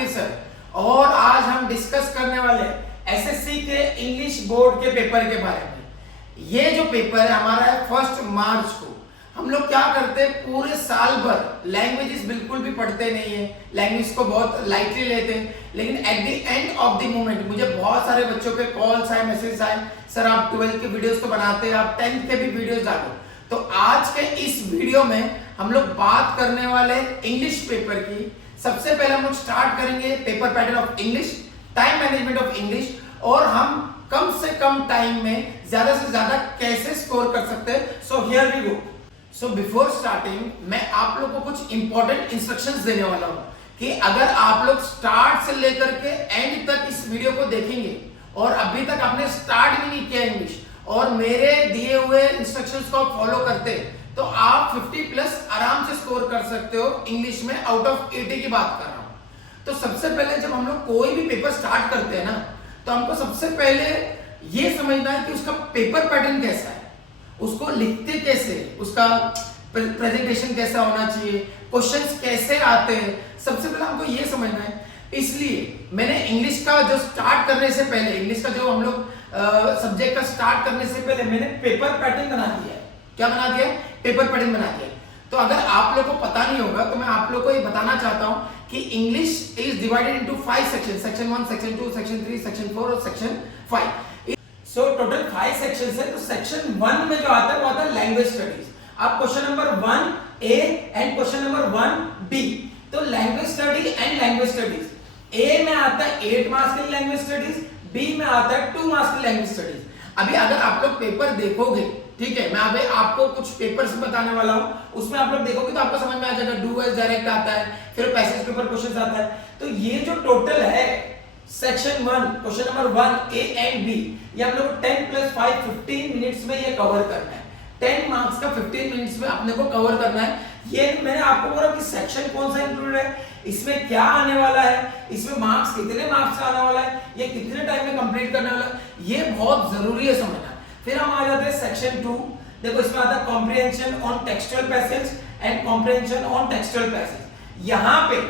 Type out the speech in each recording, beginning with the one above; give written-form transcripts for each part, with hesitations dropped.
Zakir sir और आज हम डिस्कस करने वाले एसएससी के इंग्लिश बोर्ड के पेपर के बारे में। ये जो पेपर है हमारा है 1 मार्च को। हम लोग क्या करते हैं, पूरे साल भर लैंग्वेजेस बिल्कुल भी पढ़ते नहीं है, लैंग्वेज को बहुत लाइटली लेते हैं, लेकिन at the end of the moment मुझे बहुत सारे बच्चों के कॉल्स आए, मैसेज आए, सर आप 12th के वीडियोस तो बनाते हैं, आप 10th के भी वीडियोस डालो। तो आज के इस वीडियो में हम लोग बात करने वाले इंग्लिश पेपर की। सबसे पहले हम लोग स्टार्ट करेंगे paper pattern of English, time management of English, और हम कम से कम टाइम में ज्यादा से ज्यादा कैसे स्कोर कर सकते हैं। So here we go. So before starting मैं आप लोग को कुछ इंपॉर्टेंट इंस्ट्रक्शंस देने वाला हूं कि अगर आप लोग स्टार्ट से लेकर के एंड तक इस वीडियो को देखेंगे और अभी तक आपने स्टार्ट भी नहीं किया इंग्लिश और मेरे दिए हुए इंस्ट्रक्शंस को आप फॉलो करते हैं तो आप 50+ आराम से स्कोर कर सकते हो इंग्लिश में। आउट ऑफ 80 की बात कर रहा हूं। तो सबसे पहले जब हम लोग कोई भी पेपर स्टार्ट करते हैं ना, तो हमको सबसे पहले ये समझना है कि उसका पेपर पैटर्न कैसा है, उसको लिखते कैसे, उसका प्रेजेंटेशन कैसा होना चाहिए, क्वेश्चंस कैसे आते हैं, सबसे पहले हमको ये समझना है। इसलिए मैंने इंग्लिश का जो स्टार्ट करने से पहले, इंग्लिश का जो हम लोग सब्जेक्ट का स्टार्ट करने से पहले मैंने पेपर पैटर्न बना दिया है। क्या बना दिया है? पेपर पैटर्न बना दिया है। तो अगर आप लोग को पता नहीं होगा तो मैं आप लोग को ये बताना चाहता हूं कि English is divided into 5 section, section 1, section 2, section 3, section 4 और सेक्शन 5। सो टोटल 5 सेक्शंस है। तो सेक्शन 1 में जो आता है वो आता है लैंग्वेज स्टडीज। आप question number 1A and question number 1B। तो language study and language studies A में आता है 8 मार्क्स के लैंग्वेज स्टडीज, बी में आता है 2 मार्क्स की लैंग्वेज स्टडीज। अभी अगर आप लोग पेपर देखोगे, ठीक है, मैं अभी आपको कुछ पेपर्स बताने वाला हूं, उसमें आप लोग देखोगे तो आपको समझ में आ जाएगा। डू एज डायरेक्ट आता है, फिर पैसेज पेपर क्वेश्चंस आता है। तो ये जो टोटल है section 1 question number 1A and B, ये हम लोग 10+5 15 मिनट्स में ये कवर करना है। 10 मार्क्स का 15 मिनट्स में अपने को कवर करना है। ये मैंने आपको बोला कि सेक्शन कौन सा इंक्लूडेड है, इसमें क्या आने वाला है, इसमें मार्क्स कितने मार्क्स का आने वाला है, ये कितने टाइम में कंप्लीट करने वाला है, ये बहुत जरूरी है समझना। फिर हम आ जाते हैं सेक्शन 2। देखो इसमें आता है comprehension on textual passage and comprehension on textual passage. यहाँ पे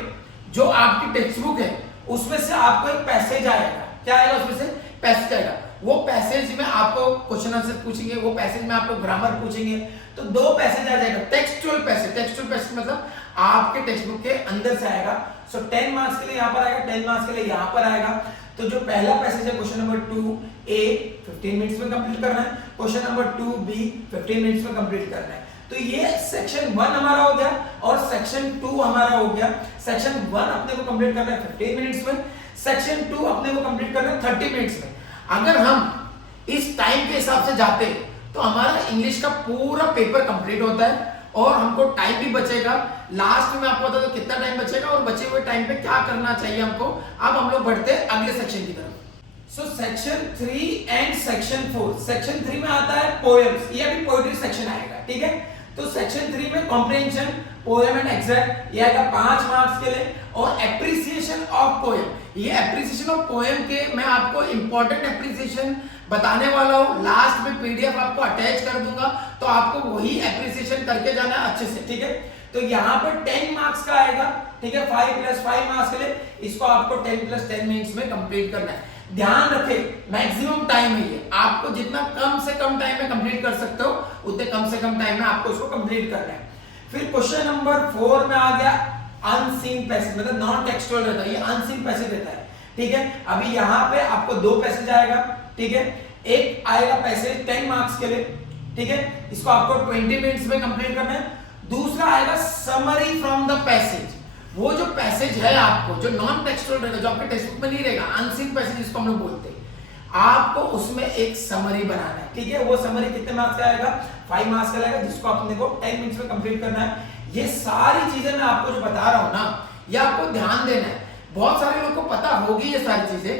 जो आपकी टेक्स्ट बुक है उसमें से आपको एक पैसेज आएगा। क्या आएगा? उसमें से पैसेज आएगा। वो पैसेज में आपको क्वेश्चन आंसर पूछेंगे, वो पैसेज में आपको ग्रामर पूछेंगे। तो 2 पैसेज आ जाएगा। टेक्सचुअल पैसेज, टेक्सचुअल पैसेज मतलब आपके टेक्स्ट बुक के अंदर से आएगा। सो 10 मार्क्स के लिए यहाँ पर आएगा, 10 मार्क्स के लिए यहाँ पर आएगा। तो जो पहला पैसेज है क्वेश्चन नंबर 2A 15 मिनट्स में कंप्लीट करना है, क्वेश्चन नंबर 2B 15 मिनट्स में कंप्लीट करना है। तो ये सेक्शन 1 हमारा हो गया और सेक्शन 2 हमारा हो गया। सेक्शन 1 अपने को कंप्लीट करना है 15 मिनट्स में, सेक्शन 2 अपने को कंप्लीट करना है 30 मिनट्स में। अगर हम इस टाइम के हिसाब से जाते तो हमारा इंग्लिश का पूरा पेपर कंप्लीट होता है और हमको टाइम भी बचेगा। लास्ट में मैं आपको बता दूं कितना टाइम बचेगा और बचे हुए टाइम पे क्या करना चाहिए हमको। अब हम लोग बढ़ते हैं अगले सेक्शन की तरफ। So section 3 and section 4। Section 3 में आता है पोएम्स, ये अभी पोएट्री सेक्शन आएगा, ठीक है। तो सेक्शन 3 में कॉम्प्रिहेंशन, पोएम एंड एग्जैक्ट, ये आएगा 5 मार्क्स के लिए, और एप्रिसिएशन ऑफ पोएम। ये एप्रिसिएशन ऑफ पोएम के मैं आपको इंपॉर्टेंट एप्रिसिएशन बताने वाला हूं। लास्ट में पीडीएफ आपको अटैच कर दूंगा, तो आपको वही एप्रिसिएशन करके जाना है अच्छे से, ठीक है। तो यहाँ पर 10 मार्क्स का आएगा, ठीक है, 5+5 मार्क्स के लिए। इसको आपको 10+10 मिनट्स में कंप्लीट करना है। ध्यान रखें मैक्सिमम टाइम है ये, आपको जितना कम से कम टाइम में कंप्लीट कर सकते हो उतने कम से कम टाइम में आपको उसको कंप्लीट करना है। फिर क्वेश्चन नंबर 4 में आ गया अनसीन पैसेज, मतलब नॉन टेक्सचुअल रहता है, ये अनसीन पैसेज रहता है, ठीक है। अभी यहाँ पे आपको 2 पैसेज आएगा, ठीक है। एक आएगा पैसेज 10 मार्क्स के लिए, ठीक है, इसको आपको 20 मिनट्स में कंप्लीट करना है। दूसरा आएगा समरी फ्रॉम द पैसेज। वो जो पैसेज है आपको जो नॉन टेक्सचुअल रहेगा, जो आपके टेक्स्ट बुक में नहीं रहेगा, अनसीन पैसेज जिसको हम लोग बोलते हैं, आपको उसमें एक समरी बनाना है, ठीक है। वो समरी कितने मार्क्स का आएगा? 5 मार्क्स का आएगा, जिसको अपने को 10 मिनट्स में कंप्लीट करना है। ये सारी चीजें मैं आपको जो बता रहा हूं ना, ये आपको ध्यान देना है। बहुत सारे लोगों को पता होगी ये सारी चीजें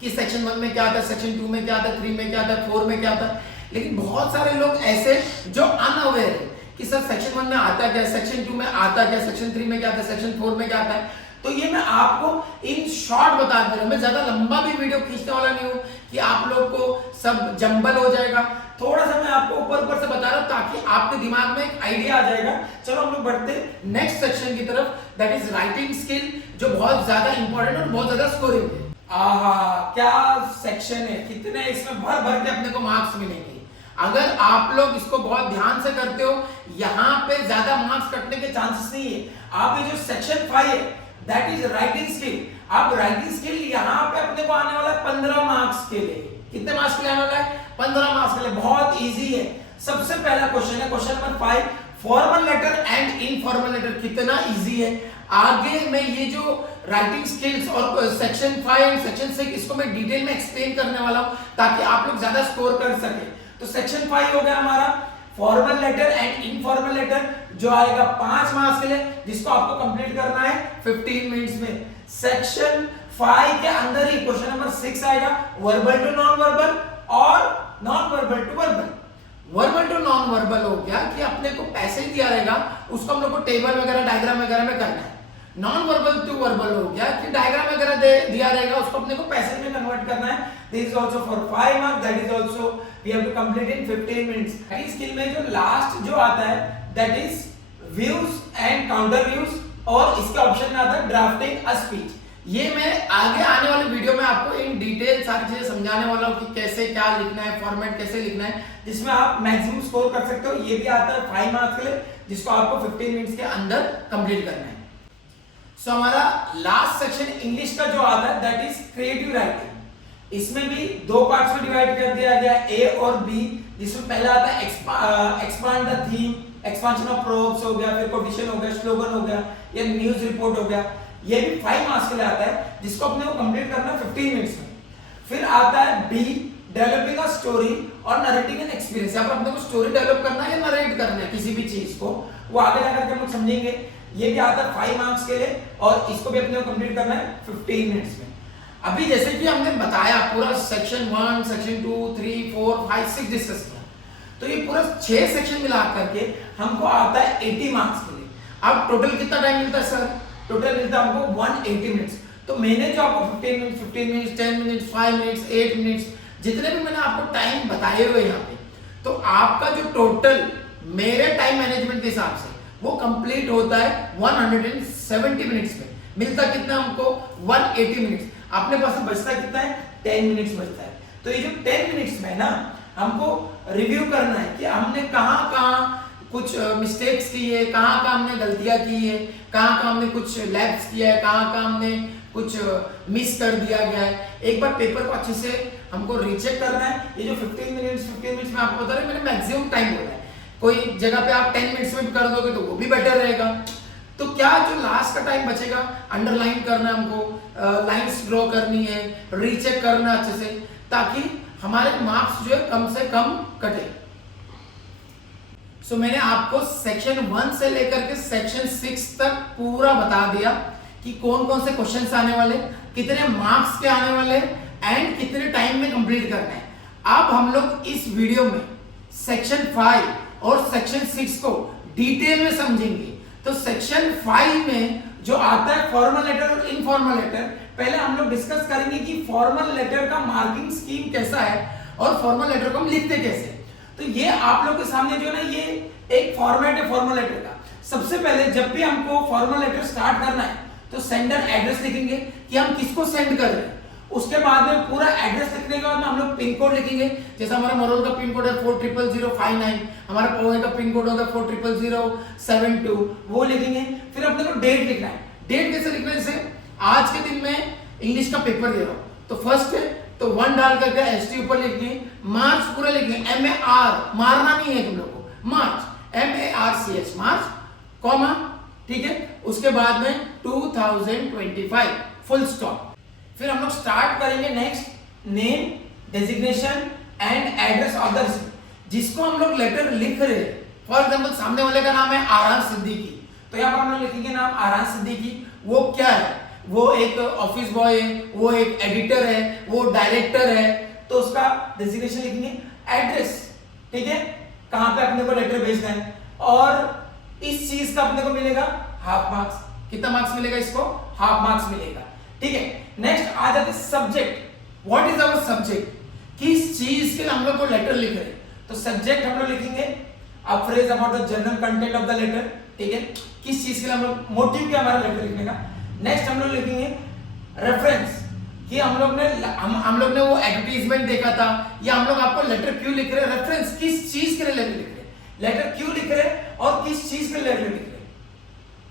कि सेक्शन 1 में क्या आता है, सेक्शन 2 में क्या आता है, 3 में क्या आता है, 4 में क्या आता है, लेकिन बहुत सारे लोग ऐसे जो अनअवेयर है कि सर सेक्शन 1 में आता क्या, सेक्शन 2 में आता क्या, सेक्शन 3 में क्या आता है, सेक्शन 4 में क्या आता है। तो ये मैं आपको इन शॉर्ट बता दे रहा हूं, मैं ज्यादा लंबा भी वीडियो खींचने वाला नहीं हूं कि आप लोग को सब जंबल हो जाएगा। थोड़ा सा मैं आपको ऊपर से बता रहा हूं ताकि आपके दिमाग में एक आइडिया आ जाएगा। चलो हम लोग बढ़ते नेक्स्ट सेक्शन की तरफ, दैट इज राइटिंग स्किल, जो बहुत ज्यादा इंपॉर्टेंट और बहुत ज्यादा स्कोरिंग है। आहा, क्या सेक्शन है, कितने इसमें भर भर के अपने को मार्क्स मिलेंगे। अगर आप लोग इसको बहुत ध्यान से करते हो, यहाँ पे ज्यादा मार्क्स कटने के चांसेस नहीं है। आप ये जो सेक्शन 5 है दैट इज राइटिंग स्किल, आप राइटिंग स्किल यहाँ पे अपने को आने वाला है 15 मार्क्स के लिए। कितने मार्क्स के लिए आने वाला है? 15 मार्क्स के लिए। बहुत इजी है। सबसे पहला क्वेश्चन है question number 5, formal letter and informal letter. कितना इजी है। आगे मैं ये जो राइटिंग स्किल्स और सेक्शन 5 एंड सेक्शन 6 इसको मैं डिटेल में एक्सप्लेन करने वाला हूं ताकि आप लोग ज्यादा स्कोर कर सके। तो सेक्शन 5 हो गया हमारा formal letter and informal letter, जो आएगा 5 मार्क्स के लिए, जिसको आपको कंप्लीट करना है 15 मिनट्स में। सेक्शन 5 के अंदर ही क्वेश्चन नंबर 6 आएगा, वर्बल टू नॉन वर्बल और non verbal to verbal. Verbal to non verbal हो गया कि अपने को पैसेज दिया रहेगा, उसको हम लोग को टेबल वगैरह डायग्राम वगैरह में करना है। नॉन वर्बल टू वर्बल हो गया कि डायग्राम वगैरह दिया रहेगा, उसको अपने को पैसेज में कन्वर्ट करना है। This is also for 5 marks, that is also we have to complete in 15 minutes. Writing skill में जो लास्ट जो आता है that is views and counter views, और इसके ऑप्शन में आता है ड्राफ्टिंग अ स्पीच। ये मैं आगे आने वाले वीडियो में आपको इन डिटेल सारी चीजें समझाने वाला हूं कि कैसे क्या लिखना है, फॉर्मेट कैसे लिखना है, जिसमें आप मैक्सिमम स्कोर कर सकते हो। ये भी आता है 5 मार्क्स के लिए, जिसको आपको 15 मिनट्स के अंदर कंप्लीट करना है। सो हमारा लास्ट सेक्शन इंग्लिश का जो आता है दैट इज क्रिएटिव राइटिंग। इसमें भी 2 पार्ट्स में डिवाइड कर दिया गया, ए और बी, जिसमें पहला आता है expand the theme, expansion of proverbs हो गया, फिर कोटेशन हो गया, स्लोगन हो गया, या न्यूज रिपोर्ट हो गया। ये भी 5 मार्क्स के लिए आता है, जिसको अपने को कंप्लीट करना है 15 मिनट्स में। फिर आता है बी, डेवलपिंग अ स्टोरी और नरेटिंग एन एक्सपीरियंस। यहाँ पर अपने को स्टोरी डेवलप करना है या नरेट करना है किसी भी चीज को, वो आगे जाकर के हम लोग समझेंगे। ये भी आता है 5 मार्क्स के लिए, और इसको भी अपने को कंप्लीट करना है 15 मिनट्स में। अभी जैसे कि हमने बताया पूरा सेक्शन 1, सेक्शन 2, 3, 4, 5, 6 डिस्कस किया, तो ये पूरा 6 सेक्शन मिला करके हमको आता है 80 मार्क्स के लिए। अब टोटल कितना टाइम मिलता है सर? टोटल मिलता है हमको 180 मिनट्स। तो मैंने जो आपको 15 मिनट्स, 10 मिनट्स, 5 मिनट्स, 8 मिनट्स, जितने भी मैंने आपको टाइम बताए हुए यहाँ पे, तो आपका जो टोटल मेरे टाइम मैनेजमेंट के हिसाब से वो कंप्लीट होता है 170 मिनट्स में। मिलता कितना हमको? 180 मिनट्स। अपने पास बचता कितना है? 10 मिनट्स बचता है। तो ये जो 10 मिनट्स में ना हमको रिव्यू करना है कि हमने कहाँ कहाँ कुछ मिस्टेक्स की है, कहाँ कहाँ हमने गलतियां की है, कहाँ कहाँ हमने कुछ लैप्स किया है, कहाँ कहाँ हमने कुछ मिस कर दिया गया है। एक बार पेपर को अच्छे से हमको रीचेक करना है। ये जो 15 मिनट्स में आपको बता रहे मैंने मैक्सिमम टाइम बोला है, कोई जगह पे आप 10 मिनट्स में कर दोगे तो वो भी बेटर रहेगा। तो क्या जो लास्ट का टाइम बचेगा, अंडरलाइन करना है हमको, लाइंस ड्रॉ करनी है, रीचेक करना अच्छे से, ताकि हमारे मार्क्स जो है कम से कम कटे। सो मैंने आपको सेक्शन 1 से लेकर के सेक्शन 6 तक पूरा बता दिया कि कौन कौन से क्वेश्चंस आने वाले, कितने मार्क्स के आने वाले एंड कितने टाइम में कंप्लीट करना है। अब हम लोग इस वीडियो में सेक्शन 5 और सेक्शन 6 को डिटेल में समझेंगे। तो सेक्शन 5 में जो आता है फॉर्मल लेटर और इनफॉर्मल लेटर, पहले हम लोग डिस्कस करेंगे कि फॉर्मल लेटर का मार्किंग स्कीम कैसा है और फॉर्मल लेटर को हम लिखते कैसे। तो ये आप लोग के सामने जो है ना, ये एक फॉर्मेट है फॉर्मल लेटर का। सबसे पहले जब भी हमको फॉर्मल लेटर स्टार्ट करना है तो सेंडर एड्रेस लिखेंगे कि हम किसको सेंड कर रहे हैं। उसके बाद में पूरा एड्रेस लिखने के बाद में हम लोग पिन कोड लिखेंगे। जैसा हमारा मरोल का पिन कोड है 400059, हमारा पौवे का पिन कोड होगा 400072, वो लिखेंगे। फिर अपने को डेट लिखना है। डेट कैसे लिखना है? जैसे आज के दिन में इंग्लिश का पेपर दे रहा हूं, तो फर्स्ट है तो 1 डाल करके एसटी ऊपर लिखिए, मार्च पूरा लिखिए, MAR, मारना नहीं है तुम लोग को, मार्च MARCH, मार्च, कॉमा, ठीक है। उसके बाद में 2025 फुल स्टॉप। फिर हम लोग स्टार्ट करेंगे next name, designation and address of the receipt, जिसको हम लोग लेटर लिख रहे हैं। फॉर एग्जांपल सामने वाले का नाम है आरान सिद्दीकी, तो यहाँ पर हम लोग लिखेंगे नाम आरान सिद्दीकी। वो क्या है? वो एक ऑफिस बॉय है, वो एक एडिटर है, वो डायरेक्टर है, तो उसका डेजिग्नेशन लिखेंगे। एड्रेस, ठीक है, कहां पे अपने को लेटर भेजना है, और इस चीज का अपने को मिलेगा हाफ मार्क्स। कितना मार्क्स मिलेगा इसको? हाफ मार्क्स मिलेगा, ठीक है। नेक्स्ट आ जाते subject. What is our subject? किस चीज के लिए हम लोग को लेटर लिख रहे हैं, तो सब्जेक्ट हम लोग लिखेंगे a phrase about the general content of the letter, ठीक है, किस चीज के लिए हम लोग, मोटिव क्या हमारा लेटर लिखने का। नेक्स्ट हम लोग लिखेंगे रेफरेंस, कि हम लोग ने वो एडवर्टाइजमेंट देखा था, या हम लोग आपको लेटर क्यों लिख रहे हैं, रेफरेंस किस चीज के लिए लेटर लिख रहे हैं, लेटर क्यों लिख रहे हैं और किस चीज के लिए लेटर लिख रहे हैं।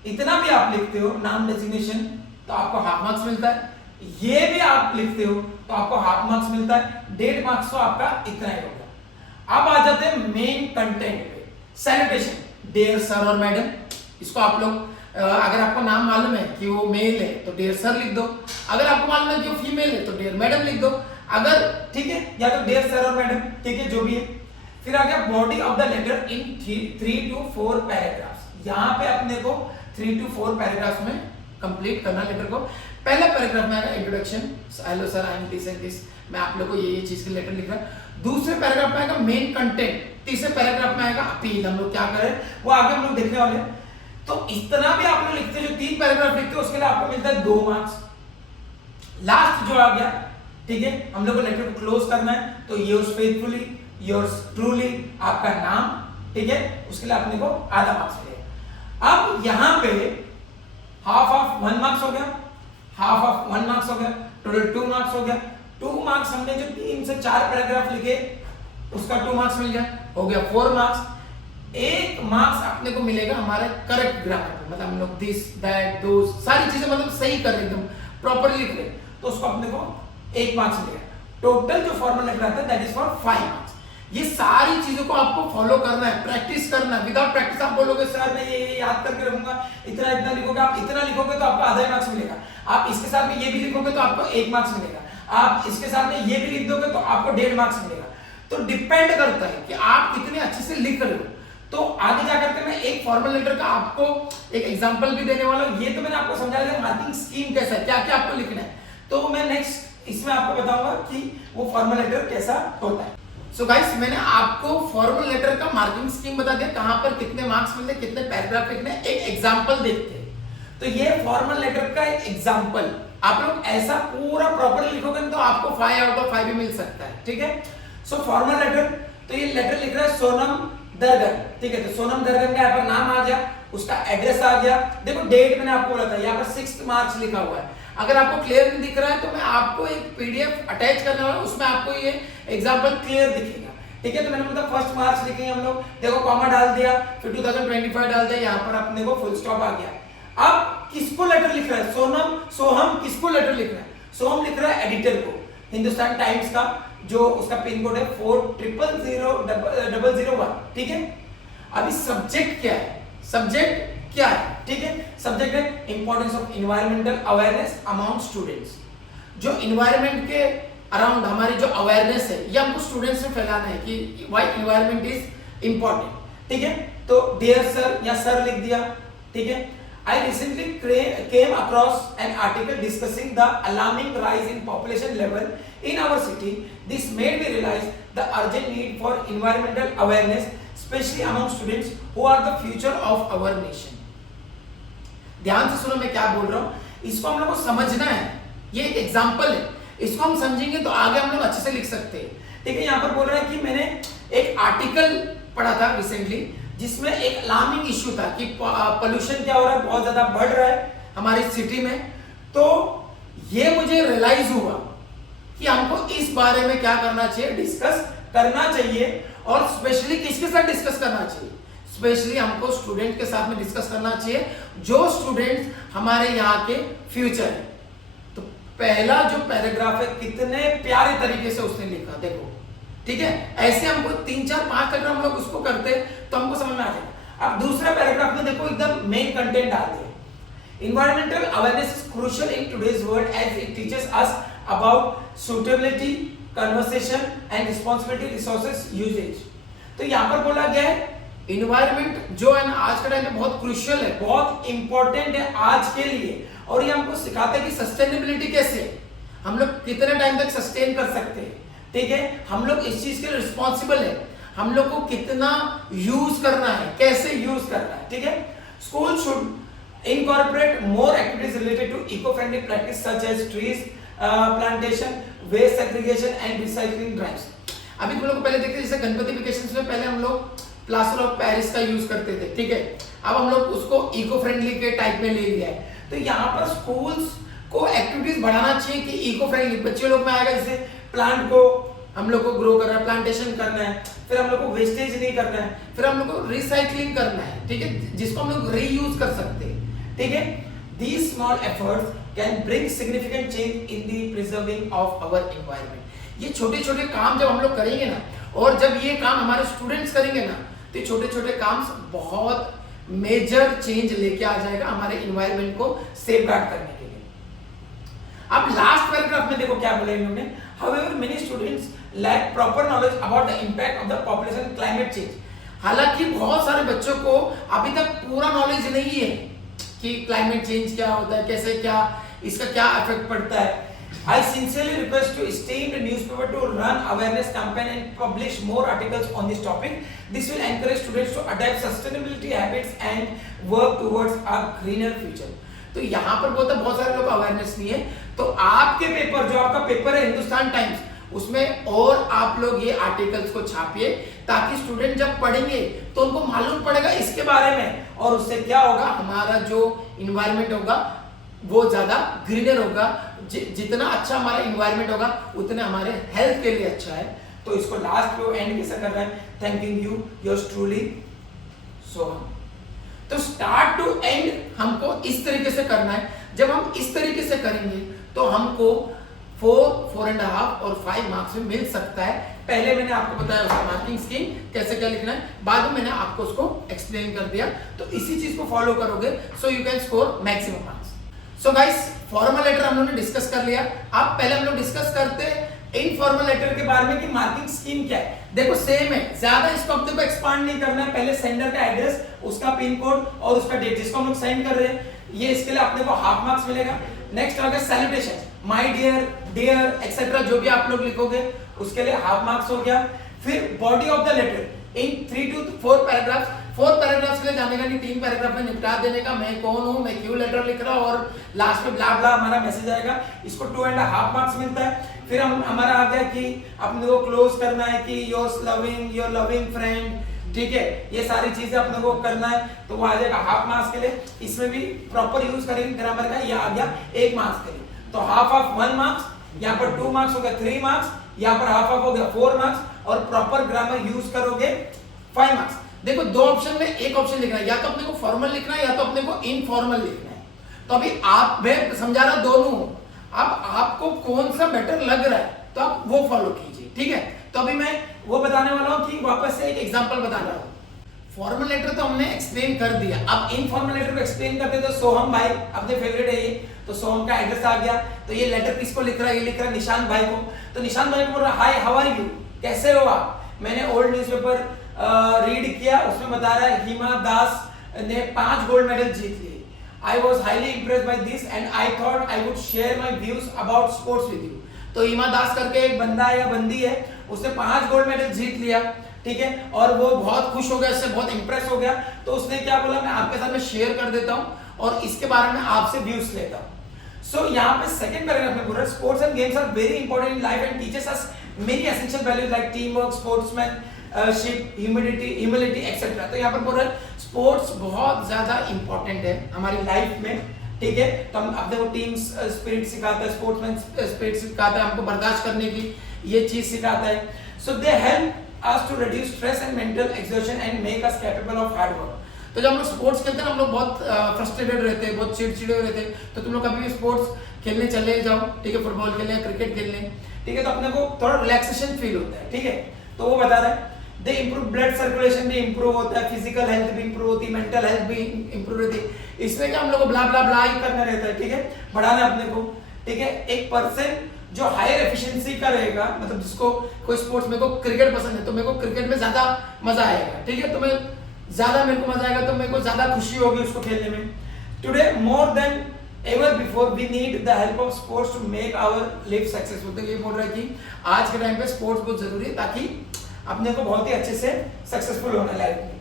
इतना भी आप लिखते हो नाम डेजिग्नेशन तो आपको हाफ मार्क्स मिलता है, ये भी आप लिखते हो तो आपको हाफ मार्क्स मिलता है, 1.5 मार्क्स तो आपका इतना ही होगा। अब आ जाते हैं मेन कंटेंट पे। सैल्यूटेशन, डियर सर और मैडम, इसको आप लोग अगर आपको नाम मालूम है कि वो मेल है तो डियर सर लिख दो, अगर आपको मालूम है कि वो फीमेल है तो डियर मैडम लिख दो, अगर ठीक है, या तो डियर सर और मैडम, ठीक है, जो भी है। फिर आ गया body of the letter in 3 to 4 paragraphs. यहाँ पे अपने को 3 to 4 पैराग्राफ्स में कंप्लीट करना लेटर को। पहला पैराग्राफ में आएगा introduction, hello sir I am this and this, मैं आप लोगों को ये चीज के लेटर लिख रहा हूं। दूसरे पैराग्राफ में आएगा मेन कंटेंट, तीसरे पैराग्राफ में आएगा अपील, हम लोग क्या करें वो आगे हम लोग देखने वाले हैं। तो इतना भी आप लोग लिखते, जो 3 पैराग्राफ लिखते हो उसके लिए आपको मिलता है 2 मार्क्स। लास्ट जो आ गया, ठीक है, हम लोग को लेटर को क्लोज करना है, तो योर्स फेथफुली, योर्स ट्रूली, आपका नाम, ठीक है, उसके लिए अपने को आधा मार्क्स मिलेगा। अब यहाँ पे हाफ ऑफ 1 मार्क्स हो गया, हाफ ऑफ 1 मार्क्स हो गया, टोटल 2 मार्क्स हो गया। 2 मार्क्स हमने जो 3 से 4 पैराग्राफ लिखे उसका 2 मार्क्स मिल गया, हो गया 4 मार्क्स। 1 मार्क्स अपने को मिलेगा हमारे करेक्ट ग्रामर पे, मतलब हम लोग दिस दैट दोस सारी चीजें मतलब सही कर रहे, एकदम प्रॉपर्ली लिख रहे, तो उसको अपने को 1 मार्क्स मिलेगा। टोटल जो फॉर्मल लेटर आता है दैट इज फॉर 5 मार्क्स। ये सारी चीजों को आपको फॉलो करना है, प्रैक्टिस करना है। विदाउट प्रैक्टिस आप बोलोगे सर मैं ये याद करके रखूंगा, इतना इतना लिखोगे, आप इतना लिखोगे तो आपको आधा मार्क्स मिलेगा। आप इसके साथ में ये भी लिखोगे तो आपको 1 मार्क्स मिलेगा, आप इसके साथ में ये भी लिख दोगे तो आपको 1.5 मार्क्स मिलेगा। तो डिपेंड करता है कि आप कितने अच्छे से लिख रहे हो। तो आगे जाकर के मैं एक फॉर्मल लेटर का आपको एक एग्जांपल भी देने वाला हूं। ये तो मैंने आपको समझा दिया मार्किंग स्कीम कैसा है, क्या क्या आपको लिखना है, तो मैं नेक्स्ट इसमें आपको बताऊंगा कि वो फॉर्मल लेटर कैसा होता है। सो गाइस, मैंने आपको फॉर्मल लेटर का मार्किंग स्कीम बता दिया, कहां पर कितने मार्क्स मिलते, कितने पैराग्राफ लिखने। एक एग्जांपल देखते हैं। तो ये फॉर्मल लेटर का एक एग्जांपल, आप लोग ऐसा पूरा प्रॉपर्ली लिखोगे तो आपको 5 आउट ऑफ 5 भी मिल सकता है, ठीक है। सो फॉर्मल लेटर, तो ये लेटर लिख रहा है सोनम दरगन, ठीक है, तो सोनम दरगन का यहाँ पर नाम आ गया, उसका एड्रेस आ गया। देखो डेट मैंने आपको बोला था, यहाँ पर 6 मार्च लिखा हुआ है। अगर आपको क्लियर नहीं दिख रहा है तो मैं आपको एक पीडीएफ अटैच करने वाला हूं, उसमें आपको ये एग्जांपल क्लियर दिखेगा, ठीक है। तो मैंने बोला 1 मार्च लिखेंगे हम लोग, देखो कॉमा डाल दिया, फिर 2025 डाल दिया, यहाँ पर अपने को फुल स्टॉप आ गया। अब किसको लेटर लिख रहा है सोनम, सोहम किसको लेटर लिख रहा है, सोहम लिख रहा है एडिटर को, हिंदुस्तान टाइम्स का, जो उसका पिन कोड है 400001, ठीक है। अभी सब्जेक्ट क्या है, सब्जेक्ट क्या है, ठीक है, सब्जेक्ट है importance of environmental awareness among students. जो एनवायरमेंट के अराउंड हमारी जो अवेयरनेस है ये हमको स्टूडेंट्स में फैलाना है कि व्हाई एनवायरमेंट इज इंपॉर्टेंट, ठीक है। तो डियर सर या सर लिख दिया, ठीक है। I recently came across an article discussing the alarming rise in population level in our city. This made me realize the urgent need for environmental awareness, especially among students who are the future of our nation. ध्यान से सुनो मैं क्या बोल रहा हूँ, इसको हम लोग को समझना है, ये एक एग्जाम्पल है, इसको हम समझेंगे तो आगे हम लोग अच्छे से लिख सकते हैं, ठीक है। यहाँ पर बोल रहा है कि मैंने एक आर्टिकल पढ़ा था रिसेंटली जिसमें एक अलार्मिंग इश्यू था कि पोल्यूशन क्या हो रहा है, बहुत ज्यादा बढ़ रहा है हमारी सिटी में। तो ये मुझे रियलाइज हुआ कि हमको इस बारे में क्या करना चाहिए, डिस्कस करना चाहिए, और स्पेशली किसके साथ डिस्कस करना चाहिए, स्पेशली हमको स्टूडेंट के साथ में डिस्कस करना चाहिए, जो स्टूडेंट्स हमारे यहाँ के फ्यूचर है। तो पहला जो पैराग्राफ है कितने प्यारे तरीके से उसने लिखा, देखो, ठीक है। ऐसे हमको 3 4 5 तक हम लोग उसको करते तो हमको समझ में आ जाएगा। अब दूसरा पैराग्राफ में देखो एकदम मेन कंटेंट डाल दिया, environmental awareness is crucial in today's world as it teaches us about suitability, conservation and responsibility resources usage। तो यहाँ पर बोला गया है इन्वायरमेंट जो है ना आज के टाइम में बहुत क्रूशियल है, बहुत इंपॉर्टेंट है आज के लिए, और ये हमको सिखाते हैं कि सस्टेनेबिलिटी कैसे हम लोग कितने टाइम तक सस्टेन कर सकते हैं, ठीक है। हम लोग इस चीज के लिए रिस्पॉन्सिबल है, हम लोग को कितना यूज करना है, कैसे यूज करना है, ठीक है। School should incorporate more activities related to eco friendly practice such as trees plantation, waste segregation and recycling drives. अभी तुम लोग को पहले देखते जैसे गणपति वेकेशन में पहले हम लोग प्लास्टर ऑफ पेरिस का यूज करते थे, ठीक है। अब हम लोग उसको इको फ्रेंडली के टाइप में ले लिया है। तो यहाँ पर स्कूल्स को एक्टिविटीज बढ़ाना चाहिए कि इको फ्रेंडली बच्चे लोग में आएगा, जैसे प्लांट को हम लोग को ग्रो करना है, प्लांटेशन करना है, फिर हम लोग को वेस्टेज नहीं करना है, फिर हम लोग को रिसाइकलिंग करना है, ठीक है, जिसको हम लोग रीयूज कर सकते हैं, ठीक है। These small efforts can bring significant change in the preserving of our environment. ये छोटे छोटे काम जब हम लोग करेंगे ना, और जब ये काम हमारे स्टूडेंट्स करेंगे ना, तो ये छोटे छोटे काम बहुत मेजर चेंज लेके आ जाएगा हमारे इन्वायरमेंट को सेफगार्ड करने के लिए। अब लास्ट पैराग्राफ में देखो क्या बोला इन्होंने, however many students lack proper knowledge about the impact of the population climate change. हालांकि बहुत सारे बच्चों को अभी तक पूरा नॉलेज नहीं है कि क्लाइमेट चेंज क्या होता है, कैसे क्या इसका क्या इफेक्ट पड़ता है। I sincerely request to esteemed newspaper to run awareness campaign and publish more articles on this topic. This will encourage students to adapt sustainability habits and work towards a greener future. तो यहाँ पर बोलता बहुत सारे लोग awareness नहीं है, तो आपके पेपर जो आपका पेपर है हिंदुस्तान टाइम्स, उसमें और आप लोग ये आर्टिकल्स को छापिए ताकि स्टूडेंट जब पढ़ेंगे तो उनको मालूम पड़ेगा इसके बारे में, और उससे क्या होगा हमारा जो इन्वायरमेंट होगा वो ज्यादा ग्रीनर होगा। जितना अच्छा हमारा इन्वायरमेंट होगा उतने हमारे हेल्थ के लिए अच्छा है। तो इसको लास्ट पे एंड कैसे कर रहा है, थैंकिंग यू योर्स ट्रूली सोहम। तो स्टार्ट टू एंड हमको इस तरीके से करना है। जब हम इस तरीके से करेंगे तो हमको 4, 4.5 और 5 मार्क्स में मिल सकता है। पहले मैंने आपको बताया उसका मार्किंग स्कीम कैसे क्या लिखना है, बाद में मैंने आपको उसको एक्सप्लेन कर दिया। तो इसी चीज को फॉलो करोगे so you can score maximum marks. So guys formal letter हम लोगों ने डिस्कस कर लिया। अब पहले हम लोग डिस्कस करते इनफॉर्मल लेटर के बारे में कि मार्किंग स्कीम क्या है। देखो सेम है, ज्यादा इसको अपने को एक्सपांड नहीं करना है। पहले सेंडर का एड्रेस, उसका पिन कोड और उसका डेट जिसको हम लोग सेंड कर रहे हैं, ये इसके लिए अपने को हाफ मार्क्स मिलेगा। नेक्स्ट आ गया salutation, my dear, dear etcetera जो भी आप लोग लिखोगे उसके लिए हाफ मार्क्स हो गया। फिर body of the letter in 3 to 4 paragraphs, 4 paragraphs के लिए जाने का नहीं, 3 पैराग्राफ में निपटा देने का, मैं कौन हूं, मैं क्यों लेटर लिख रहा हूं, और लास्ट में ब्ला ब्ला हमारा मैसेज आएगा, इसको 2.5 मार्क्स मिलता है। फिर हम हमारा आ गया कि अपने को क्लोज करना है कि योर लविंग फ्रेंड, ठीक है, ये सारी चीजें अपने को करना है, तो वो आ जाएगा हाफ मार्क्स के लिए। इसमें भी प्रॉपर यूज करेंगे ग्रामर का, ये आ गया 1 मार्क्स के लिए। तो हाफ ऑफ 1 मार्क्स, यहाँ पर 2 मार्क्स हो गया 3 मार्क्स, यहाँ पर हाफ ऑफ हो गया 4 मार्क्स, और प्रॉपर ग्रामर यूज करोगे 5 मार्क्स। देखो 2 ऑप्शन में एक ऑप्शन लिखना है, या तो अपने को फॉर्मल लिखना है या तो अपने को इनफॉर्मल लिखना है। तो अभी आप, मैं समझा रहा दोनों, अब आपको कौन सा बेटर लग रहा है तो आप वो फॉलो कीजिए, ठीक है। तो अभी मैं वो बताने वाला हूं कि वापस से एक एग्जांपल बता रहा हूं। फॉर्मल लेटर तो हमने एक्सप्लेन कर दिया, अब इनफॉर्मल लेटर को एक्सप्लेन करते तो सोहम भाई अपने फेवरेट है ये, तो सोहम का एड्रेस आ गया। तो ये लेटर किसको लिख रहा है, ये लिख रहा है निशांत भाई को। तो निशांत भाई बोल रहा है हाय हाउ आर यू, कैसे हो आप। मैंने ओल्ड न्यूज़पेपर रीड किया, उसमें बता रहा है हिमा दास ने 5 गोल्ड मेडल जीत लिए। I was highly impressed by this and I thought I would share my views about sports with you. तो हिमा दास करके एक बंदा या बंदी है, उसने 5 गोल्ड मेडल जीत लिया, ठीक है, और वो बहुत खुश हो गया, इससे बहुत इंप्रेस हो गया। तो उसने क्या बोला, मैं आपके साथ में शेयर कर देता हूँ और इसके बारे में आपसे व्यूज लेता हूँ। सो यहाँ पे सेकंड पैराग्राफ में बोल रहा है sports and games are very important in life and teachers us many essential values like team work, sportsmanship, humility etcetera. तो यहाँ पर बोल रहा है स्पोर्ट्स बहुत ज्यादा इंपॉर्टेंट है हमारी लाइफ में, ठीक है। तो हम अपने को टीम स्पिरिट सिखाता है, स्पोर्ट्समैन स्पिरिट सिखाता है, हमको बर्दाश्त करने की ये चीज सिखाता है। So they help us to reduce stress and mental exertion and make us capable of hard work. तो जब हम लोग स्पोर्ट्स खेलते हैं हम लोग बहुत फ्रस्ट्रेटेड रहते हैं, बहुत चिड़चिड़े रहते हैं। तो तुम लोग कभी भी स्पोर्ट्स खेलने चले जाओ, ठीक है, फुटबॉल खेलने, क्रिकेट खेलने, ठीक है, तो अपने को थोड़ा रिलैक्सेशन फील होता है, ठीक है। तो वो बता रहा है दे इंप्रूव, ब्लड सर्कुलेशन भी इंप्रूव होता है, फिजिकल हेल्थ भी इंप्रूव होती है, मेंटल हेल्थ भी इंप्रूव होती है। इसमें क्या हम लोग को ब्ला ब्ला ब्ला ही करना रहता है, ठीक है, बढ़ाना अपने को, ठीक है। एक पर्सन जो हायर एफिशिएंसी का रहेगा, मतलब जिसको कोई स्पोर्ट्स, मेरे को क्रिकेट पसंद है तो मेरे को क्रिकेट में ज्यादा मजा आएगा, ठीक है, तो मैं ज्यादा मेरे को मजा आएगा, तो मेरे को ज्यादा खुशी होगी उसको खेलने में। Today more than ever before we need the help of sports to make our life successful. तो ये बोल रहा है कि आज के टाइम पे स्पोर्ट्स बहुत जरूरी है ताकि अपने को बहुत ही अच्छे से सक्सेसफुल होना लाइफ में।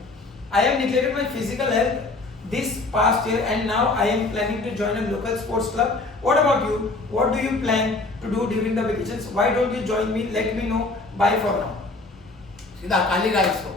I have neglected my physical health this past year and now I am planning to join a local sports club. What about you? What do you plan to do during the vacations? Why don't you join me? Let me know. Bye for now. सीधा काली गाय इसको।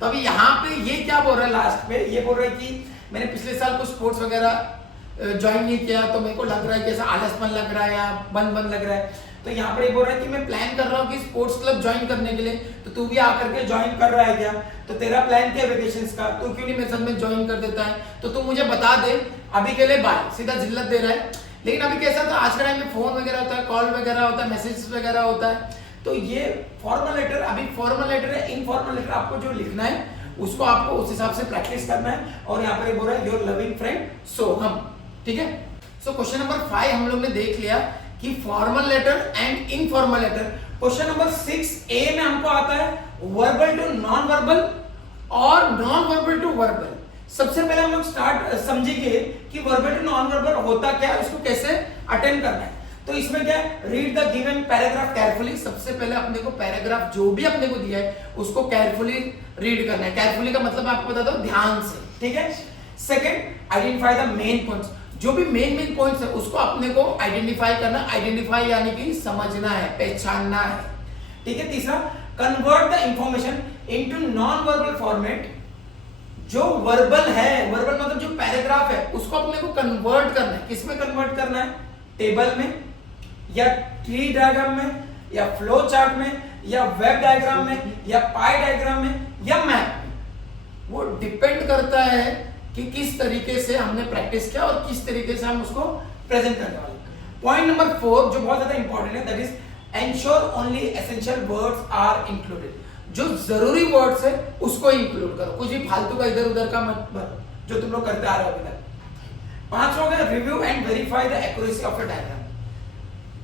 तो अभी यहाँ पे ये क्या बोल रहा है लास्ट पे, ये बोल रहा है कि मैंने पिछले साल कुछ स्पोर्ट्स वगैरह ज्वाइन नहीं किया तो मेरे को लग रहा है कि ऐसा आलसपन लग रहा है या बंद लग रहा है। तो यहाँ पर ये बोल रहा है कि मैं प्लान कर रहा हूँ कि स्पोर्ट्स क्लब ज्वाइन करने के लिए, तो तू भी आकर के ज्वाइन कर रहा है क्या? तो तेरा प्लान क्या है वेकेशंस का, तू क्यों नहीं मेरे साथ में ज्वाइन कर देता है? तो तू मुझे बता दे, अभी के लिए बाय। सीधा जिल्लत दे रहा है। लेकिन अभी कैसा था, आज के टाइम में फोन वगैरह होता है, कॉल वगैरह होता है, मैसेज वगैरह होता है, तो ये फॉर्मल लेटर, अभी फॉर्मल लेटर है, इनफॉर्मल लेटर आपको जो लिखना है उसको आपको उस हिसाब से प्रैक्टिस करना है। और यहाँ पर बोल रहा है योर लविंग फ्रेंड सोहम, ठीक है। सो क्वेश्चन नंबर 5 हम लोग ने देख लिया कि formal letter and informal letter. Question number 6A में हमको आता है वर्बल टू नॉन वर्बल और नॉन वर्बल टू वर्बल। सबसे पहले हम लोग स्टार्ट समझेंगे कि वर्बल टू नॉन वर्बल होता क्या है, उसको कैसे अटेंड करना है। तो इसमें क्या है, read the given paragraph carefully. सबसे पहले अपने को पैराग्राफ जो भी अपने को दिया है उसको केयरफुली रीड करना है। केयरफुली का मतलब आपको बता दो, ध्यान से, ठीक है। Second, identify the main points. जो भी मेन पॉइंट्स है उसको अपने को आइडेंटिफाई करना। आइडेंटिफाई यानी कि समझना है, पहचानना है, ठीक है। तीसरा, convert the information into non verbal format. जो वर्बल है, वर्बल मतलब जो पैराग्राफ है उसको अपने को कन्वर्ट करना है। किसमें कन्वर्ट करना है? टेबल में या ट्री डायग्राम में या फ्लो चार्ट में या वेब डायग्राम में या पाई डायग्राम में या मैप में। वो डिपेंड करता है कि किस तरीके से हमने प्रैक्टिस किया और किस तरीके से हम उसको प्रेजेंट करने वाले। पॉइंट नंबर 4 जो बहुत ज्यादा इंपॉर्टेंट है, that is ensure only essential words are included. जो जरूरी वर्ड्स है उसको इंक्लूड करो, कुछ भी फालतू का इधर उधर का मत भरो जो तुम लोग करते आ रहे हो अभी तक। 5वां हो गया review and verify the accuracy of the diagram.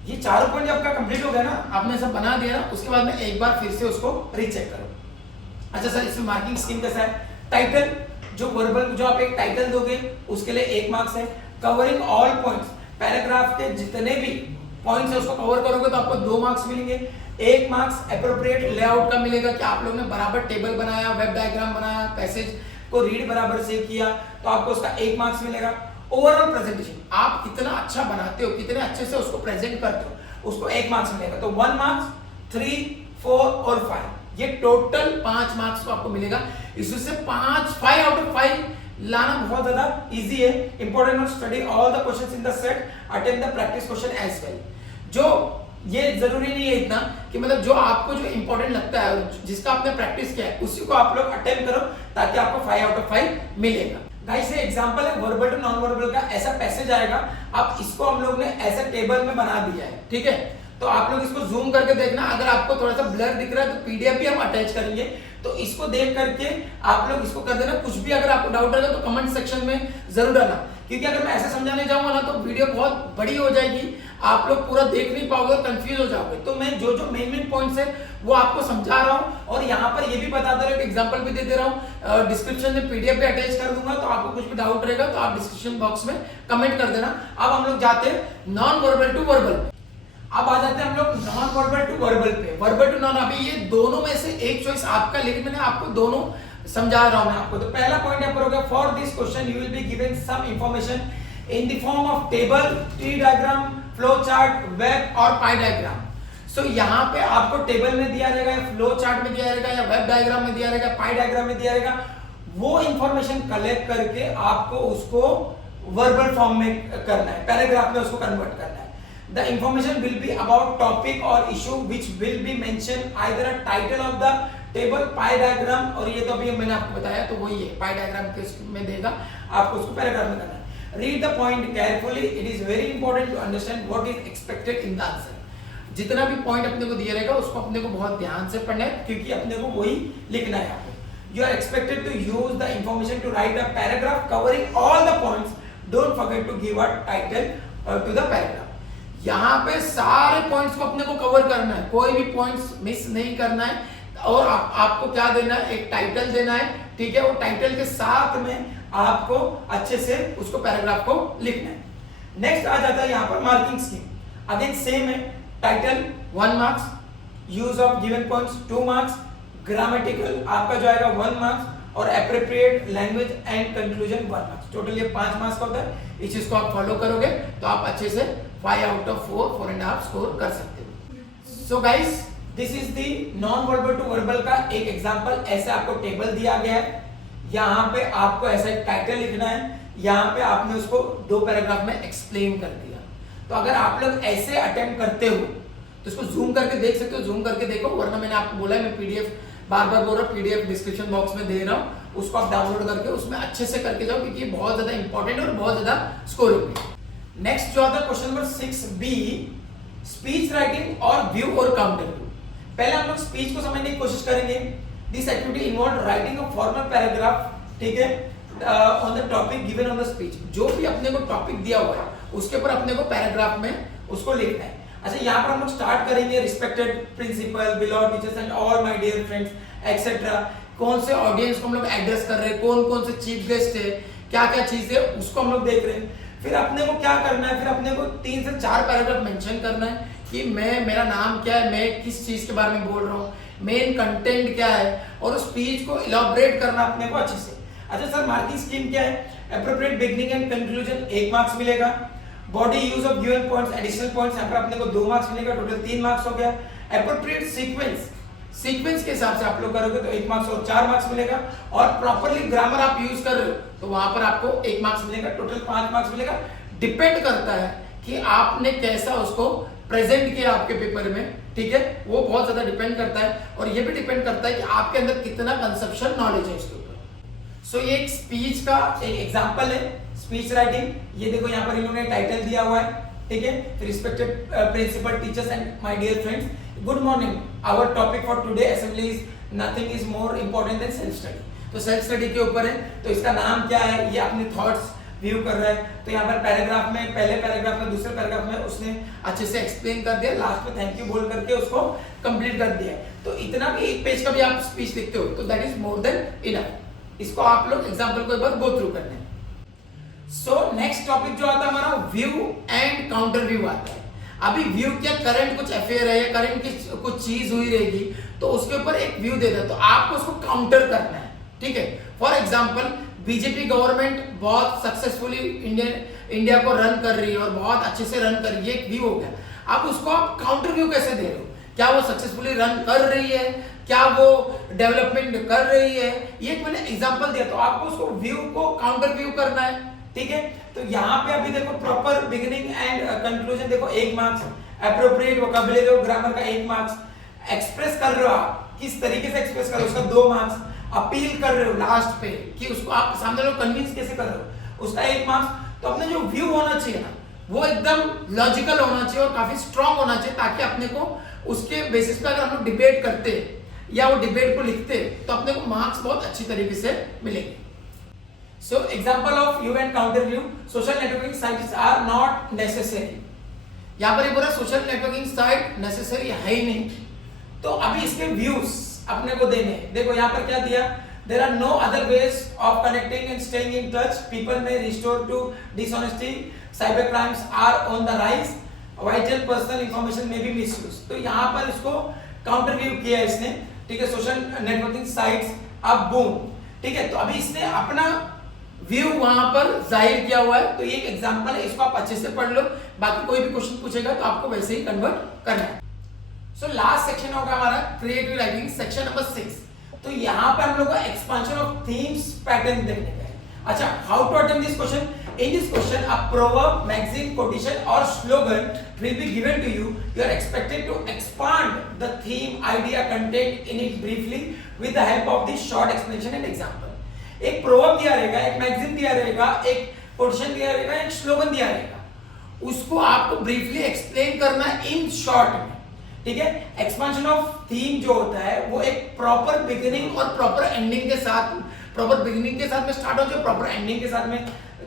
ये चारों पॉइंट आपका कंप्लीट हो गया ना, आपने सब बना दिया ना, उसके बाद में एक बार फिर से उसको रीचेक करो। अच्छा सर, इसमें मार्किंग स्कीम कैसा है? टाइटल, जो वर्बल जो आप एक टाइटल दोगे उसके लिए 1 मार्क्स है। कवरिंग ऑल पॉइंट्स, पैराग्राफ के जितने भी पॉइंट्स है उसको कवर करोगे तो आपको 2 मार्क्स मिलेंगे। 1 मार्क्स एप्रोप्रिएट लेआउट का मिलेगा कि आप लोगों ने बराबर टेबल बनाया, वेब डायग्राम बनाया, पैसेज को रीड बराबर से किया, तो आपको उसका 1 मार्क्स मिलेगा। ओवरऑल प्रेजेंटेशन, आप कितना अच्छा बनाते हो, कितने अच्छे से उसको प्रेजेंट करते हो, उसको 1 मार्क्स मिलेगा। तो 1 मार्क्स, 3, 4 और 5, ये टोटल 5 मार्क्स को आपको मिलेगा। इससे 5 आउट ऑफ 5 लाना बहुत ज्यादा इजी है। Important note, study all the questions in the set, attempt the practice question as well. जो ये जरूरी नहीं है इतना कि मतलब जो आपको जो इंपॉर्टेंट लगता है, जिसका आपने प्रैक्टिस किया है, उसी को आप लोग अटेम्प्ट करो ताकि आपको 5 आउट ऑफ 5 मिलेगा। गाइस ये एग्जांपल है वर्बल टू नॉन वर्बल का। ऐसा पैसेज आएगा, अब इसको हम लोग ने ऐसे टेबल में बना दिया है, ठीक है। तो आप लोग इसको जूम करके देखना, अगर आपको थोड़ा सा ब्लर दिख रहा है तो पीडीएफ भी हम अटैच करेंगे, तो इसको देख करके आप लोग इसको कर देना। कुछ भी अगर आपको डाउट रहेगा तो कमेंट सेक्शन में जरूर डालना, क्योंकि अगर मैं ऐसे समझाने जाऊंगा ना तो वीडियो बहुत बड़ी हो जाएगी, आप लोग पूरा देख नहीं पाओगे और कंफ्यूज हो जाओगे। तो मैं जो जो मेन पॉइंट्स है वो आपको समझा रहा हूं और यहाँ पर ये भी बता दे रहा हूँ, एग्जांपल भी दे दे रहा हूँ। डिस्क्रिप्शन में पीडीएफ भी अटैच कर दूंगा, तो आपको कुछ भी डाउट रहेगा तो आप डिस्क्रिप्शन बॉक्स में कमेंट कर देना। अब हम लोग जाते हैं नॉन वर्बल टू वर्बल। अब आ जाते हैं हम लोग नॉन वर्बल टू वर्बल पे। वर्बल टू नॉन, अभी ये दोनों में से एक चॉइस आपका, लेकिन मैंने आपको दोनों समझा रहा हूं मैं आपको। तो पहला पॉइंट यहाँ पर होगा, for this question you will be given some information in the form of table, tree diagram, flow chart, web और पाई डायग्राम। सो यहाँ पे आपको टेबल में दिया जाएगा, या फ्लो चार्ट में दिया जाएगा, या वेब डायग्राम में दिया जाएगा, पाई डायग्राम में दिया जाएगा। वो इंफॉर्मेशन कलेक्ट करके आपको उसको वर्बल फॉर्म में करना है, पैराग्राफ में उसको कन्वर्ट करना है। The information will be about topic or issue which will be mentioned either a title of the table, pie diagram, और ये तो अभी मैंने आपको बताया तो वही है, pie diagram के में देगा, आपको उसको पैराग्राफ में करना है। Read the point carefully. It is very important to understand what is expected in the answer. जितना भी पॉइंट अपने को दिया रहेगा उसको अपने को बहुत ध्यान से पढ़ना है, क्योंकि अपने को वही लिखना है। You are expected to use the information to write a paragraph covering all the points. Don't forget to give a title to the paragraph. यहाँ पे सारे पॉइंट्स को अपने को कवर करना है, कोई भी पॉइंट्स मिस नहीं करना है। और आपको क्या देना है, एक टाइटल देना है, ठीक है। वो टाइटल के साथ में आपको अच्छे से उसको पैराग्राफ को लिखना है। नेक्स्ट आ जाता है यहाँ पर मार्किंग स्कीम। अगेन सेम है, title 1 marks, use of given points 2 marks, grammatical आपका जो आएगा 1 मार्क्स, और appropriate language and conclusion 1 marks. Total ये 5 मार्क्स का होता है। इस चीज को आप फॉलो करोगे तो आप अच्छे से 5 आउट ऑफ 4, 4.5 स्कोर कर सकते हो। So guys this is the non verbal to verbal का एक एग्जांपल। ऐसे आपको टेबल दिया गया है, यहाँ पे आपको ऐसा एक टाइटल लिखना है, यहाँ पे आपने उसको 2 पैराग्राफ में एक्सप्लेन कर दिया। तो अगर आप लोग ऐसे अटेम्प्ट करते हो तो इसको जूम करके देख सकते हो, जूम करके देखो, वरना मैंने आपको बोला है मैं पीडीएफ बार बार बोल रहा हूँ, पीडीएफ डिस्क्रिप्शन बॉक्स में दे रहा हूँ, उसको आप डाउनलोड करके उसमें अच्छे से करके जाओ, क्योंकि बहुत ज्यादा इंपॉर्टेंट और बहुत ज्यादा स्कोरिंग है। नेक्स्ट जो आता है question number 6B, speech writing और व्यू और काउंटर व्यू। पहले हम लोग स्पीच को समझने की कोशिश करेंगे। This activity involve writing a formal paragraph, ठीक है, on the topic given on the speech. जो भी अपने को टॉपिक दिया हुआ है उसके ऊपर अपने को पैराग्राफ में उसको लिखना है। अच्छा, यहाँ पर हम लोग स्टार्ट करेंगे respected principal, beloved teachers and all my dear friends etcetera. कौन से ऑडियंस को हम लोग एड्रेस कर रहे हैं, कौन कौन से चीफ गेस्ट है, क्या क्या चीज है, उसको हम लोग देख रहे हैं। फिर अपने को क्या करना है, फिर अपने को 3 से 4 पैराग्राफ मेंशन करना है कि मेरा नाम क्या है, मैं किस चीज के बारे में बोल रहा हूँ, मेन कंटेंट क्या है, और उस स्पीच को इलॉबरेट करना अपने को अच्छे से। अच्छा सर, मार्किंग स्कीम क्या है? Appropriate beginning and conclusion 1 marks मिलेगा। Body use of given points, additional points, यहाँ पर अपने को 2 मार्क्स मिलेगा, टोटल 3 मार्क्स हो गया। एप्रोप्रिएट सीक्वेंस, सीक्वेंस के हिसाब से आप लोग करोगे तो 1 मार्क्स और 4 मार्क्स मिलेगा। और प्रॉपर्ली ग्रामर आप यूज कर रहे हो तो वहां पर आपको 1 मार्क्स मिलेगा, टोटल 5 मार्क्स मिलेगा। डिपेंड करता है कि आपने कैसा उसको प्रेजेंट किया आपके पेपर में, ठीक है, वो बहुत ज्यादा डिपेंड करता है। और ये भी डिपेंड करता है कि आपके अंदर कितना कंसेप्शन नॉलेज है इसके ऊपर। सो ये एक स्पीच का एक एग्जांपल है, स्पीच राइटिंग। ये देखो यहाँ पर इन्होंने टाइटल दिया हुआ है, ठीक है, respected principal, teachers and my dear friends, good morning, our topic for today assembly is nothing is more important than self study. तो सेल्फ स्टडी के ऊपर है, तो इसका नाम क्या है, ये अपने थॉट्स व्यू कर रहा है। तो यहाँ पर पैराग्राफ में, पहले पैराग्राफ में, दूसरे पैराग्राफ में उसने अच्छे से एक्सप्लेन कर दिया, लास्ट में थैंक यू बोल करके उसको कंप्लीट कर दिया। तो इतना भी 1 पेज का भी आप स्पीच लिखते हो तो that is more than enough. इसको आप लोग एग्जांपल को एक बार गो थ्रू करने। सो नेक्स्ट टॉपिक जो आता है हमारा व्यू एंड काउंटर व्यू आता है। अभी व्यू क्या, करंट कुछ अफेयर है या करंट की कुछ चीज हुई रहेगी तो उसके ऊपर एक व्यू देता है, तो आपको उसको काउंटर करना है, ठीक है। फॉर एग्जांपल, बीजेपी गवर्नमेंट बहुत सक्सेसफुली इंडिया को रन कर रही है और बहुत अच्छे से रन कर रही है, एक व्यू हो गया। अब उसको आप काउंटर व्यू कैसे दे रहे हो, क्या वो सक्सेसफुली रन कर रही है, क्या वो डेवलपमेंट कर रही है, ये मैंने एग्जांपल दिया। तो आपको उसको व्यू को काउंटर व्यू करना है, ठीक है। तो यहाँ पे अभी देखो प्रॉपर बिगिनिंग एंड कंक्लूजन देखो 1 मार्क्स, एप्रोप्रिएट वोकैबुलरी और ग्रामर का 1 मार्क्स, एक्सप्रेस कर रहे हो आप किस तरीके से एक्सप्रेस कर रहे हो उसका 2 मार्क्स, अपील कर रहे हो लास्ट पे कि उसको आप सामने लोग कन्विंस कैसे कर रहे हो उसका 1 मार्क्स। तो अपने जो व्यू होना चाहिए ना वो एकदम लॉजिकल होना चाहिए और काफी स्ट्रांग होना चाहिए, ताकि अपने को उसके बेसिस पे अगर हम लोग डिबेट करते या वो डिबेट को लिखते तो अपने को मार्क्स बहुत अच्छी तरीके से मिलेंगे। So example of view and counter view, social networking sites are not necessary। यहाँ पर ये बोला सोशल नेटवर्किंग साइट नेसेसरी है ही नहीं, तो अभी इसके व्यूज अपने को देने। देखो यहाँ पर क्या दिया, there are no other ways of connecting and staying in touch, people may restore to dishonesty, cyber crimes are on the rise, vital personal information may be misused। तो यहाँ पर इसको काउंटर व्यू किया इसने, ठीक है, सोशल नेटवर्किंग साइट्स अब boom, ठीक है। तो अभी इसने अपना व्यू वहां पर जाहिर किया हुआ है, तो ये एक एग्जांपल है, इसको आप अच्छे से पढ़ लो, बाकी कोई भी क्वेश्चन पूछेगा तो आपको वैसे ही कन्वर्ट करना है। सो लास्ट सेक्शन होगा हमारा क्रिएटिव राइटिंग, सेक्शन नंबर 6। तो यहाँ पर हम लोग को एक्सपांशन ऑफ थीम्स पैटर्न देखने का है। अच्छा, how to attempt this question? In this question, a proverb, maxim, quotation or slogan will be given to you. You are expected to expand the theme, idea, content in it briefly with the help of the short explanation and example. एक proverb दिया रहेगा, एक magazine दिया रहेगा, एक quotation दिया रहेगा, एक स्लोगन दिया रहेगा, उसको आपको ब्रीफली एक्सप्लेन करना इन शॉर्ट में, ठीक है। एक्सपेंशन ऑफ थीम जो होता है वो एक प्रॉपर बिगिनिंग और प्रॉपर एंडिंग के साथ, प्रॉपर बिगिनिंग के साथ में स्टार्ट हो, जो प्रॉपर एंडिंग के साथ में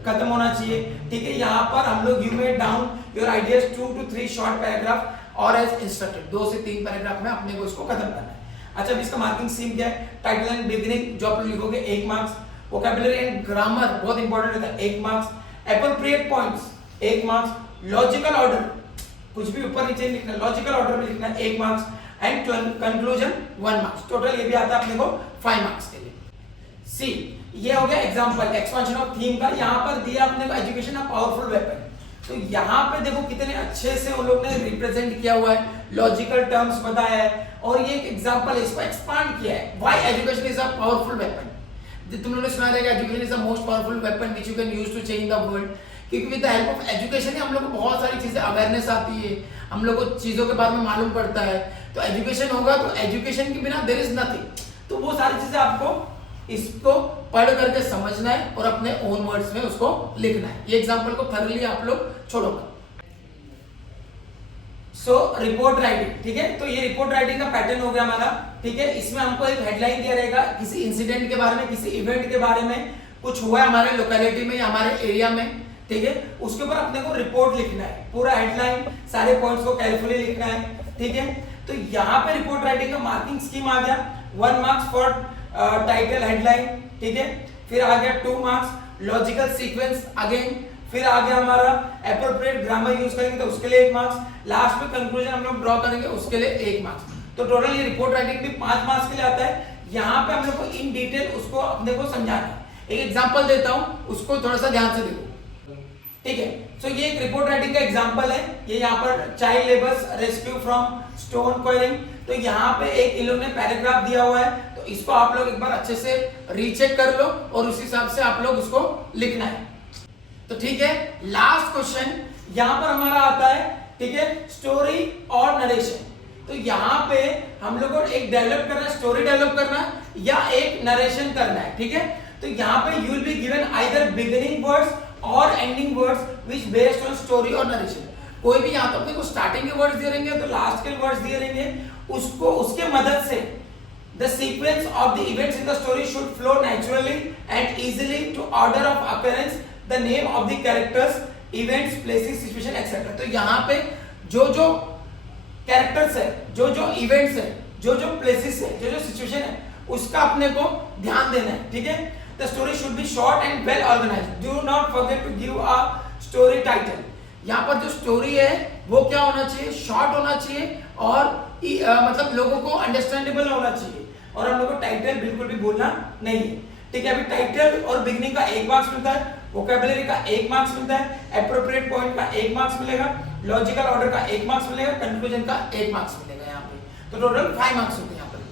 खत्म होना चाहिए, ठीक है। यहाँ पर हम लोग you made down your ideas 2 to 3 short paragraph और एज इंस्ट्रक्टेड, 2 से 3 पैराग्राफ में अपने को इसको खत्म करना है। अच्छा, अब इसका मार्किंग स्कीम क्या है? टाइटल एंड बिगिनिंग जो आप लोग लिखोगे 1 मार्क्स, वोकैबुलरी एंड ग्रामर बहुत इंपॉर्टेंट होता है 1 marks, appropriate points 1 marks, logical order कुछ भी ऊपर नीचे लिखना, लॉजिकल ऑर्डर में लिखना 1 marks and conclusion 1 marks. Total ये भी आता है अपने को 5 मार्क्स के लिए। सी, ये हो गया एग्जांपल एक्सपेंशन ऑफ थीम का। यहाँ पर दिया अपने को एजुकेशन अ पावरफुल वेपन। तो यहाँ पे देखो कितने अच्छे से उन लोग ने रिप्रेजेंट किया हुआ है। लॉजिकल टर्म्स बताया है, और ये एक एग्जांपल है, इसको एक्सपांड किया है। Why education is a powerful weapon. तुम लोगों ने सुना रहेगा education is the most powerful weapon which you can use to change the world, क्योंकि with the help of education हम लोग को बहुत सारी चीजें अवेयरनेस आती है, हम लोग को चीजों के बारे में मालूम पड़ता है। तो एजुकेशन होगा तो एजुकेशन के बिना देयर इज नथिंग। तो वो सारी चीजें आपको इसको पढ़ करके समझना है और अपने ओन वर्ड्स में उसको लिखना है। ये एग्जांपल को थरली आप लोग छोड़ोगे। सो रिपोर्ट राइटिंग, ठीक है। तो ये रिपोर्ट राइटिंग का पैटर्न हो गया हमारा, ठीक है। इसमें हमको एक हेडलाइन दिया रहेगा किसी इंसिडेंट के बारे में, किसी इवेंट के बारे में, कुछ हुआ है हमारे लोकेलिटी में या हमारे एरिया में, ठीक है। उसके ऊपर अपने को रिपोर्ट लिखना है, पूरा हेडलाइन सारे पॉइंट्स को केयरफुली लिखना है, ठीक है। तो यहाँ पे रिपोर्ट राइटिंग का मार्किंग स्कीम आ गया, 1 मार्क्स फॉर टाइटल हेडलाइन, ठीक है। फिर आ गया 2 मार्क्स लॉजिकल सीक्वेंस अगेन, फिर आ गया हमारा एप्रोप्रिएट ग्रामर यूज करेंगे तो उसके लिए 1 मार्क्स, लास्ट में कंक्लूजन हम लोग ड्रॉ करेंगे उसके लिए 1 मार्क्स। तो टोटल ये रिपोर्ट राइटिंग भी 5 मार्क्स के लिए आता है। यहाँ पे हम लोग को इन डिटेल उसको अपने को समझाना है। एक एग्जांपल देता हूं, उसको थोड़ा सा ध्यान से देखो, ठीक है। सो ये एक रिपोर्ट राइटिंग का एग्जांपल है। ये यहाँ पर child labours rescue from stone enquiring, तो यहाँ पे एक इन्होंने पैराग्राफ दिया हुआ है, तो इसको आप लोग एक बार अच्छे से रीचेक कर लो और उस हिसाब से आप लोग उसको लिखना है। तो ठीक है, लास्ट क्वेश्चन यहाँ पर हमारा आता है, ठीक है, स्टोरी और नरेशन। तो यहाँ पे हम लोग को एक डेवलप करना है, स्टोरी डेवलप करना है या एक नरेशन करना है, ठीक है। तो यहाँ पे you will be given either beginning words और ending words which based on story और नरेशन। कोई भी यहाँ तो अपने को स्टार्टिंग के वर्ड्स दिए रहेंगे तो लास्ट के वर्ड्स दिए रहेंगे, उसको उसके मदद से the sequence of the events in the story should flow naturally and easily to order of occurrence, the name of the characters, events, places, situation, etc. तो यहाँ पे जो जो कैरेक्टर्स है, जो जो इवेंट्स है, जो जो प्लेसेस है, जो जो सिचुएशन है, उसका अपने को ध्यान देना है, ठीक है। The story should be short and well organized. Do not forget to give a story title. यहाँ पर जो स्टोरी है वो क्या होना चाहिए, शॉर्ट होना चाहिए और मतलब लोगों को अंडरस्टैंडेबल होना चाहिए, और हम लोग को टाइटल बिल्कुल भी भूलना नहीं है, ठीक है। अभी टाइटल और बिगनिंग का 1 मार्क्स मिलता है, वोकैबुलरी का 1 मार्क्स मिलता है, एप्रोप्रिएट पॉइंट का 1 मार्क्स मिलेगा, लॉजिकल ऑर्डर का 1 मार्क्स मिलेगा, कंक्लूजन का 1 मार्क्स मिलेगा यहाँ पे। तो टोटल 5 मार्क्स होते हैं यहाँ पर।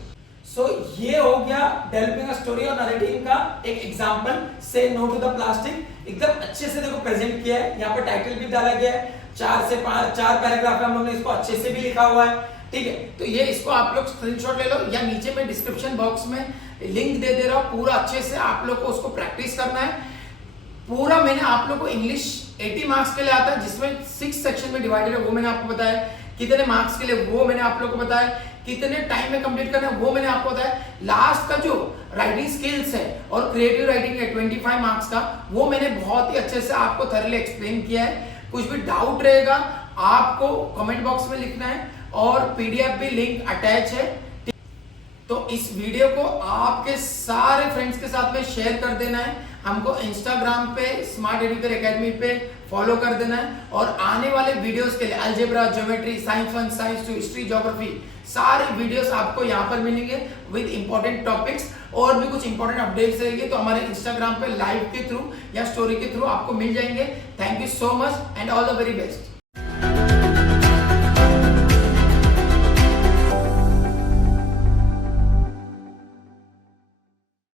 सो ये हो गया डेवलपिंग अ स्टोरी और नरेटिंग का एक एग्जांपल, से नो टू द प्लास्टिक। एकदम अच्छे से देखो प्रेजेंट किया है, यहाँ पर टाइटल भी डाला गया है, 4 से 5 4 पैराग्राफ में हम लोगों ने इसको अच्छे से भी लिखा हुआ है, ठीक है। तो ये इसको आप लोग स्क्रीनशॉट ले लो या नीचे में डिस्क्रिप्शन बॉक्स में लिंक दे रहा हूं, पूरा अच्छे से आप लोग को उसको प्रैक्टिस करना है। पूरा मैंने आप लोग को इंग्लिश 80 मार्क्स के लिए आता है, जिसमें 6 सेक्शन में डिवाइडेड है, वो मैंने आपको बताया। कितने मार्क्स के लिए वो मैंने आप लोग को बताया, कितने टाइम में कंप्लीट करना है वो मैंने आपको बताया। लास्ट का जो राइटिंग स्किल्स है और क्रिएटिव राइटिंग है 25 मार्क्स का, वो मैंने बहुत ही अच्छे से आपको थॉरली एक्सप्लेन किया है। कुछ भी डाउट रहेगा आपको कमेंट बॉक्स में लिखना है, और पीडीएफ भी लिंक अटैच है। तो इस वीडियो को आपके सारे फ्रेंड्स के साथ में शेयर कर देना है। हमको इंस्टाग्राम पे स्मार्ट एजुकेटर एकेडमी पे फॉलो कर देना है, और आने वाले वीडियोस के लिए algebra, geometry, science 1, science 2, history, geography, सारे वीडियोस आपको यहाँ पर मिलेंगे विद इंपॉर्टेंट टॉपिक्स, और भी कुछ इंपॉर्टेंट अपडेट्स रहेंगे तो हमारे इंस्टाग्राम पे लाइव के थ्रू या स्टोरी के थ्रू आपको मिल जाएंगे। Thank you so much and all the very best.